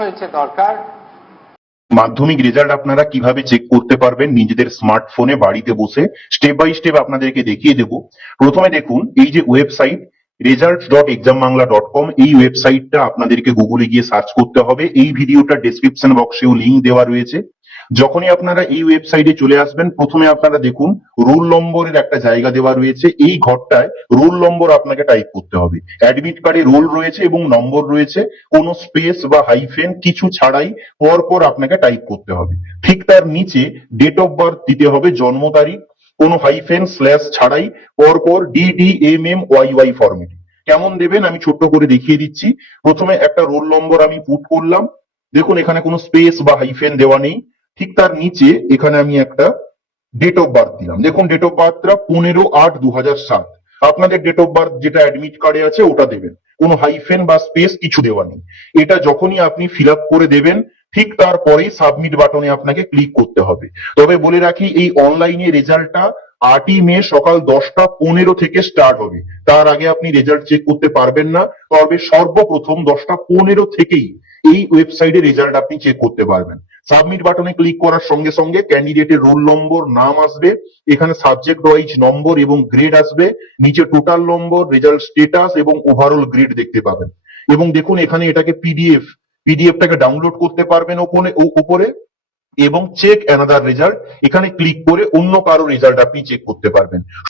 হয়েছে দরকার। মাধ্যমিক রেজাল্ট আপনারা কিভাবে চেক করতে পারবেন নিজেদের স্মার্টফোনে বাড়িতে বসে স্টেপ বাই স্টেপ আপনাদেরকে দেখিয়ে দেব। প্রথমে দেখুন এই যে ওয়েবসাইট results.exambangla.com, এই ওয়েবসাইটটা আপনাদেরকে গুগলে গিয়ে সার্চ করতে হবে। এই ভিডিওটা ডেসক্রিপশন বক্সেও লিংক দেওয়া রয়েছে। যখনই আপনারা এই ওয়েবসাইটে চলে আসবেন, প্রথমে আপনারা দেখুন রোল নম্বরের একটা জায়গা দেওয়া রয়েছে। এই ঘরটায় রোল নম্বর আপনাকে টাইপ করতে হবে। অ্যাডমিট কার্ডে রোল রয়েছে এবং নম্বর রয়েছে, কোনো স্পেস বা হাইফেন কিছু ছাড়াই পর পর আপনাকে টাইপ করতে হবে। ঠিক তার নিচে ডেট অফ বার্থ দিতে হবে, জন্ম তারিখ, কোনো হাইফেন স্ল্যাশ ছাড়াই পর পর DDMMYY ফরম্যাটে। কেমন দেবেন আমি ছোট্ট করে দেখিয়ে দিচ্ছি। প্রথমে একটা রোল নম্বর আমি পুট করলাম, দেখুন এখানে কোনো স্পেস বা হাইফেন দেওয়া নেই। ঠিক তার নিচে এখানে আমি একটা ডেট অফ বার্থ দিলাম। দেখুন ডেট অফ বার্থটা 15/8/2007। আপনাদের ডেট অফ বার্থ যেটা অ্যাডমিট কার্ডে আছে ওটা দেবেন, কোনো হাইফেন বা স্পেস কিছু দেওয়া নেই। এটা যখনই আপনি ফিল আপ করে দেবেন, ঠিক তারপরেই সাবমিট বাটনে আপনাকে ক্লিক করতে হবে। তবে বলে রাখি এই অনলাইনে রেজাল্টটা 8ই মে সকাল 10টা 15 থেকে স্টার্ট হবে। তার আগে আপনি রেজাল্ট চেক করতে পারবেন না। তবে সর্বপ্রথম 10টা 15 থেকেই এই ওয়েবসাইটে রেজাল্ট আপনি চেক করতে পারবেন। সাবমিট বাটনে ক্লিক করার সঙ্গে সঙ্গে ক্যান্ডিডেটের রোল নম্বর, নাম আসবে, এখানে সাবজেক্ট ওয়াইজ নম্বর এবং গ্রেড আসবে, নিচে টোটাল নম্বর, রেজাল্ট স্টেটাস এবং ওভারঅল গ্রেড দেখতে পাবেন। এবং দেখুন এখানে এটাকে পিডিএফটাকে ডাউনলোড করতে পারবেন উপরে, এবং চেক অ্যানাদার রেজাল্ট এখানে ক্লিক করে অন্য কারো রেজাল্ট আপনি চেক করতে পারবেন।